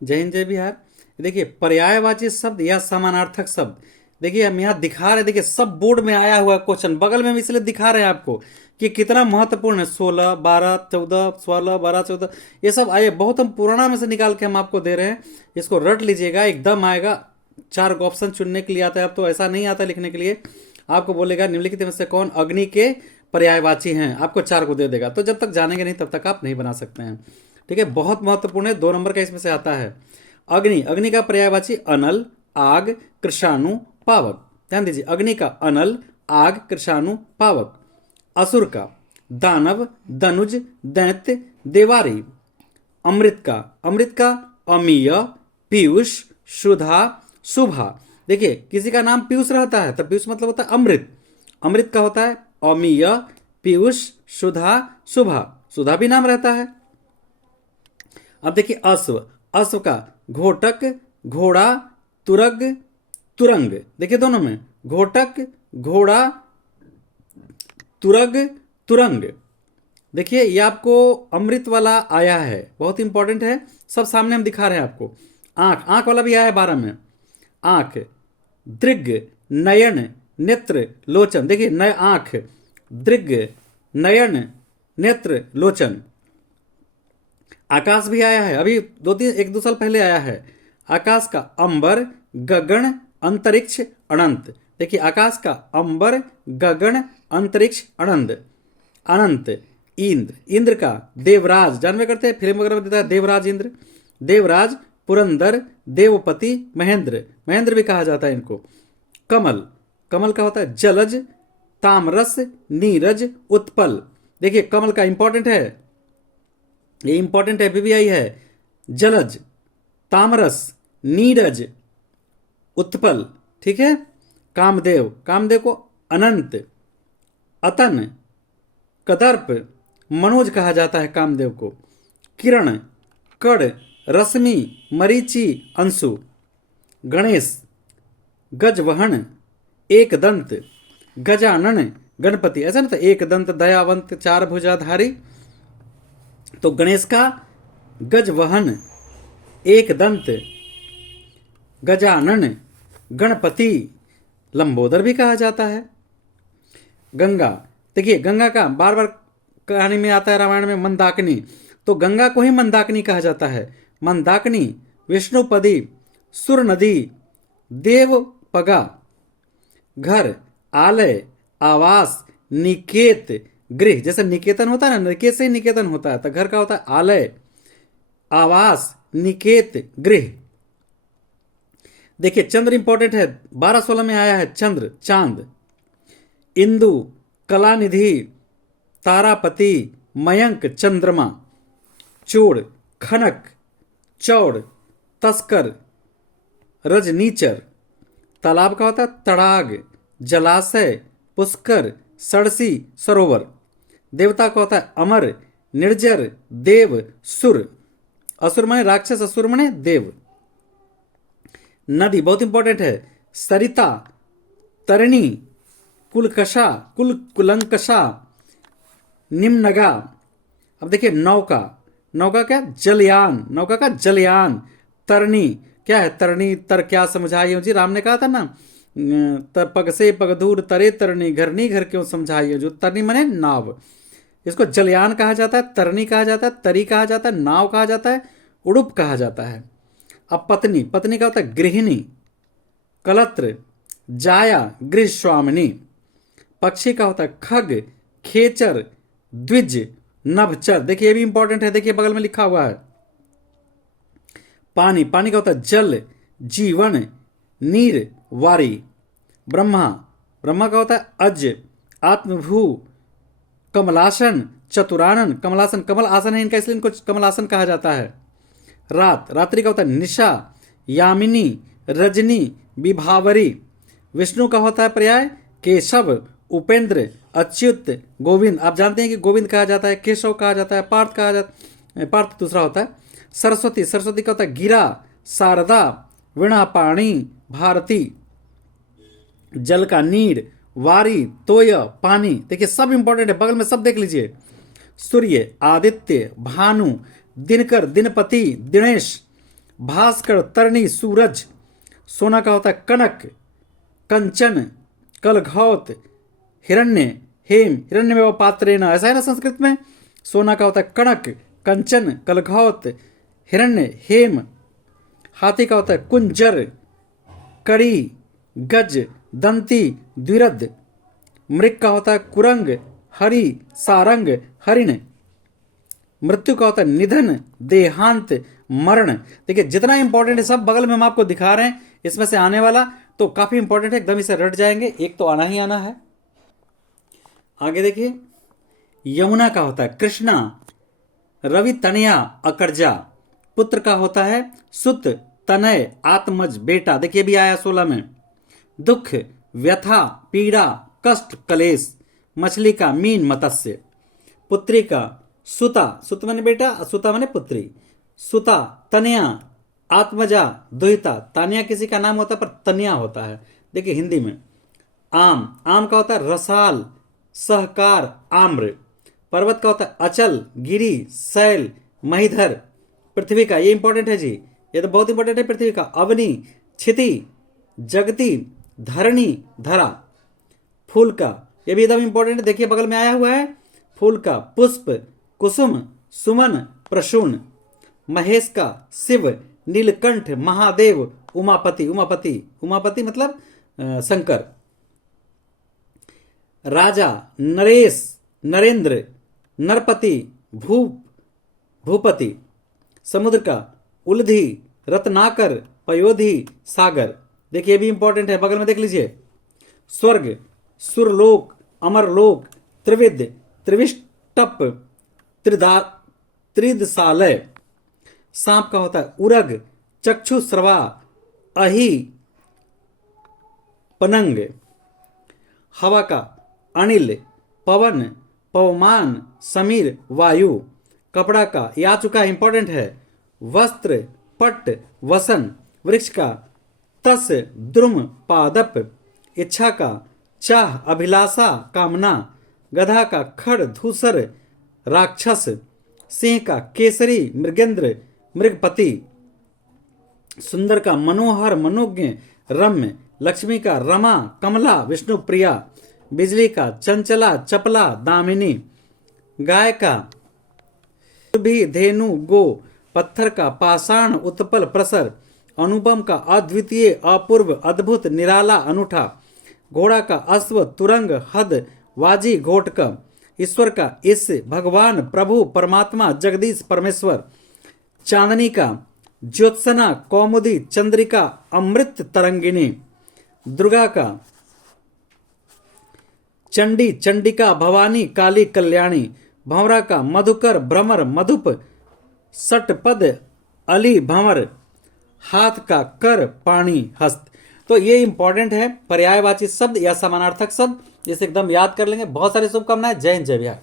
जय हिंद जय बिहार। देखिए पर्यायवाची शब्द या समानार्थक शब्द, देखिए हम यहाँ दिखा रहे, देखिए सब बोर्ड में आया हुआ क्वेश्चन बगल में हम इसलिए दिखा रहे हैं आपको कि कितना महत्वपूर्ण है। 16 12 14 16 12 14 ये सब आए, बहुत हम पुराना में से निकाल के हम आपको दे रहे हैं। इसको रट लीजिएगा, एकदम आएगा। चार ऑप्शन चुनने के लिए आता है, अब तो ऐसा नहीं आता लिखने के लिए। आपको बोलेगा निम्नलिखित में से कौन अग्नि के पर्यायवाची हैं, आपको चार को दे देगा। तो जब तक जानेंगे नहीं तब तक आप नहीं बना सकते हैं। ठीक है, बहुत महत्वपूर्ण है, 2 नंबर का इसमें से आता है। अग्नि, अग्नि का पर्यायवाची अनल, आग, कृषाणु, पावक। ध्यान दीजिए, अग्नि का अनल, आग, कृषाणु, पावक। असुर का दानव, दनुज, दैत्य, देवारी। अमृत का अमीय, पीयूष, सुधा, शुभा। देखिए किसी का नाम पीयूष रहता है, तब पीयूष मतलब होता है अमृत। अमृत का होता है अमीय, पीयूष, सुधा, शुभा। सुधा भी नाम रहता है। अब देखिए अश्व, अश्व का घोटक, घोड़ा, तुरग, तुरंग। देखिए दोनों में घोटक, घोड़ा, तुरग, तुरंग। देखिए ये आपको अमृत वाला आया है, बहुत इंपॉर्टेंट है। सब सामने हम दिखा रहे हैं आपको। आंख, आंख वाला भी आया है 12 में। आंख, दृग, नयन, नेत्र, लोचन। देखिए नय आंख, दृग, नयन, नेत्र, लोचन। आकाश भी आया है, अभी 1 2 साल पहले आया है। आकाश का अंबर, गगन, अंतरिक्ष, अनंत। देखिए आकाश का अंबर, गगन, अंतरिक्ष, अनंत। अनंत, इंद्र, इंद्र का देवराज, जानवे करते हैं फिल्म वगैरह में देता है देवराज इंद्र। देवराज, पुरंदर, देवपति, महेंद्र, महेंद्र भी कहा जाता है इनको। कमल, कमल का होता है जलज, तामरस, नीरज, उत्पल। देखिए कमल का इंपॉर्टेंट है, ये इंपॉर्टेंट है, बीबीआई है। जलज, तामरस, नीरज, उत्पल। ठीक है। कामदेव, कामदेव को अनंत, अतन, कदर्प, मनोज कहा जाता है कामदेव को। किरण, कड़, रश्मि, मरीचि, अंशु। गणेश, गजवहन, एक दंत, गजानन, गणपति। ऐसा ना, तो एक दंत, दयावंत, चार भुजाधारी। तो गणेश का गजवहन, एक दंत, गजानन, गणपति, लंबोदर भी कहा जाता है। गंगा, देखिए गंगा का बार बार कहानी में आता है, रामायण में मंदाकिनी। तो गंगा को ही मंदाकिनी कहा जाता है। मंदाकिनी, विष्णुपदी, सुर नदी, देवपगा। घर, आलय, आवास, निकेत, गृह। जैसे निकेतन होता है ना, निकेत से ही निकेतन होता है, तो घर का होता है आलय, आवास, निकेत, गृह। देखिए चंद्र इंपॉर्टेंट है, 12 16 में आया है चंद्र, चांद। इंदु, कलानिधि, तारापति, मयंक, चंद्रमा। चूड़, खनक, चौड़, तस्कर, रजनीचर। तालाब का होता है तड़ाग, जलाशय, पुष्कर, सरसी, सरोवर। देवता का होता है अमर, निर्जर, देव, सुर। असुर माने राक्षस, असुर माने देव। नदी बहुत इंपॉर्टेंट है, सरिता, तरणी, कुलकषा, कुलंकषा, निम्नगा। अब देखिए नौका, नौका क्या, जलयान, नौका का जलयान। तरणी क्या है, तरणी तर क्या समझाइयो जी, राम ने कहा था ना, तर पग से पग दूर तरे तरणी, घर नहीं घर क्यों समझाइयो। जो तरणी मने नाव, इसको जलयान कहा जाता है, तरणी कहा जाता है, तरी कहा जाता है, नाव कहा जाता है, उड़ुप कहा जाता है। अब पत्नी, पत्नी का होता है गृहिणी। कलत्र, जाया, गृह स्वामिनी। पक्षी का होता है खग, खेचर, द्विज, नभचर। देखिए ये भी इंपॉर्टेंट है, देखिए बगल में लिखा हुआ है। पानी, पानी का होता है जल, जीवन, नीर, वारी। ब्रह्मा, ब्रह्मा का होता है अज, आत्मभू, कमलासन, चतुरानन। कमलासन, कमल आसन है इनका, इसलिए इनको कमलासन कहा जाता है। रात, रात्रि का होता है निशा, यामिनी, रजनी, विभावरी। विष्णु का होता है पर्याय केशव, उपेंद्र, अच्युत, गोविंद। आप जानते हैं कि गोविंद कहा जाता है, केशव कहा जाता है, पार्थ कहा जाता है, पार्थ दूसरा होता है। सरस्वती, सरस्वती का होता है गिरा, शारदा, वीणापाणी, भारती। जल का नीर, वारी, तोय, पानी। देखिए सब इंपॉर्टेंट है, बगल में सब देख लीजिए। सूर्य, आदित्य, भानु, दिनकर, दिनपति, दिनेश, भास्कर, तरणी, सूरज। सोना का होता है कनक, कंचन, कलघौत, हिरण्य, हेम, हिरण्य में पात्रेण, ऐसा है ना संस्कृत में। सोना का होता है कनक, कंचन, कलघौत, हिरण्य, हेम। हाथी का होता है कुंजर, कड़ी, गज, दंती, द्विरद। मृग का होता है कुरंग, हरि, सारंग, हरिण। मृत्यु का होता है निधन, देहांत, मरण। देखिए जितना इंपॉर्टेंट है सब बगल में हम आपको दिखा रहे हैं, इसमें से आने वाला तो काफी इंपॉर्टेंट है, एकदम इसे रट जाएंगे, एक तो आना ही आना है। आगे देखिए, यमुना का होता है कृष्णा, रवि तनया, अकरजा। पुत्र का होता है सुत, तनय, आत्मज, बेटा। देखिए भी आया 16 में। दुख, व्यथा, पीड़ा, कष्ट, कलेश। मछली का मीन, मत्स्य। पुत्री का सुता, सुत माने बेटा, सुता माने पुत्री। सुता, तनया, आत्मजा, दुहिता। तान्या किसी का नाम होता है पर तन्या होता है। देखिए हिंदी में। आम, आम का होता है रसाल, सहकार, आम्र। पर्वत का होता है अचल, गिरी, शैल, महीधर। पृथ्वी का, ये इंपॉर्टेंट है जी, ये तो बहुत इंपॉर्टेंट है। पृथ्वी का अवनी, क्षिति, जगती, धरणी, धरा। फूल का, ये भी एकदम इंपॉर्टेंट है, देखिए बगल में आया हुआ है। फूल का पुष्प, कुसुम, सुमन, प्रसून। महेश का शिव, नीलकंठ, महादेव, उमापति। उमापति, उमापति मतलब शंकर। राजा, नरेश, नरेंद्र, नरपति, भूप, भूपति। समुद्र का उल्धी, रत्नाकर, पयोधी, सागर। देखिए भी इंपॉर्टेंट है, बगल में देख लीजिए। स्वर्ग, सुरलोक, अमरलोक, त्रिविद, त्रिविष्टप, त्रिदसालय। सांप का होता है उरग, चक्षुश्रवा, अहि, पनंग। हवा का अनिल, पवन, पवमान, समीर, वायु। कपड़ा का, ये आ चुका है, इंपॉर्टेंट है। वस्त्र, पट, वसन। वृक्ष का तस, द्रुम, पादप। इच्छा का चाह, अभिलाषा, कामना। गधा का खड़, धूसर, राक्षस। सिंह का केसरी, मृगेंद्र, मृगपति। सुंदर का मनोहर, मनोज्ञ, रम्य। लक्ष्मी का रमा, कमला, विष्णु प्रिया। बिजली का चंचला, चपला, दामिनी। गाय का भी, धेनु, गो। पत्थर का पाषाण, उत्पल, प्रसर। अनुपम का अद्वितीय, अपूर्व, अद्भुत, निराला, अनूठा। घोड़ा का अश्व, तुरंग, हद, वाजी, घोटक। ईश्वर का इस, भगवान, प्रभु, परमात्मा, जगदीश, परमेश्वर। चांदनी का ज्योत्सना, कौमुदी, चंद्रिका, अमृत तरंगिनी। दुर्गा का चंडी, चंडिका, भवानी, काली, कल्याणी। भंवरा का मधुकर, भ्रमर, मधुप, सटपद, अली, भंवर। हाथ का कर, पाणी, हस्त। तो ये इंपॉर्टेंट है पर्यायवाची शब्द या समानार्थक शब्द, जिसे एकदम याद कर लेंगे। बहुत सारी शुभकामनाएं। जय हिंद, जय बिहार।